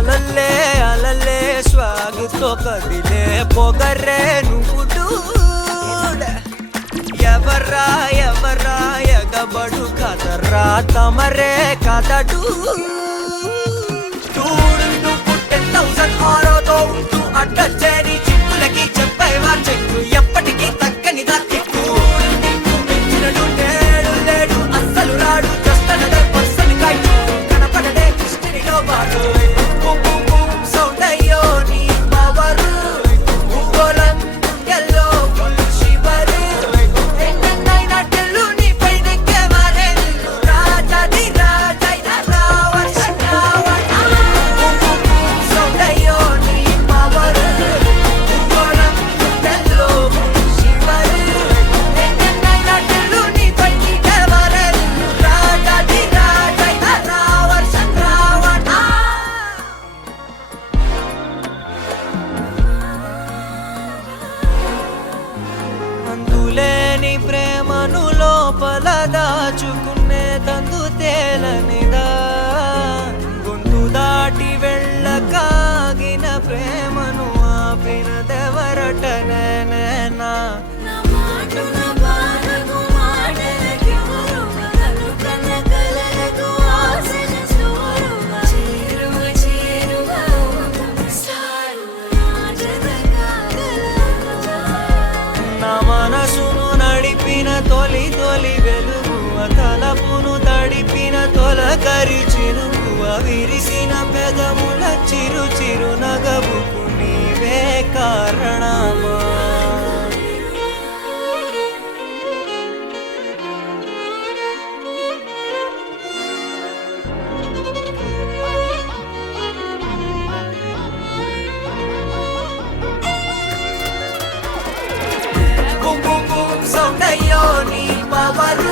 అలల్లే అలల్లే స్వాగుతో కదిలే పొగర్రే నువ్వు ఎవర్రా ఎవర్రా ఎగబడు కదర్రా తమరే కదడు చూడు పుట్టే 1000 హారోతో ఉంటూ అడ్డచేరి చిక్కులకి చెప్పేవా చెక్కు ఎప్పటికీ తగ్గని దక్కు మించినడు నేడు లేడు అస్సలు రాడు జస్ట్ అనదర్ పర్సన్ కైట్ కనపడదే కృష్ణునిలో వాడు సౌండ్ అయ్యో నీ పవర్ భూగోళం ఎల్లో ఫుల్ శివర్ ఎన్నైనా తెల్లు నీ పైనకే మారేళ్ళు రాజాది రాజైన రావణ సౌండ్ అయ్యో నీ పవర్ భూగోళం ఎల్లో ఫుల్ శివర్ ఎన్నైనా తెల్లు నీ పైనకే మారేళ్ళు రాజాది రాజైన రావణ అందులేని ప్రేమను లోపల దాచుకునే తందు తేలనిదా గొంతు దాటి వెళ్ళకాగిన ప్రేమను ఆపినదెవరటనేనా నా మనసును నడిపిన తొలి తొలి వెలుగువ తలపును తడిపిన తొలకరి చిరుకువ విరిసిన పెదముల చిరు చిరు నగవుకు నీవే కారణమా సౌండ్ అయ్యో నీ పవర్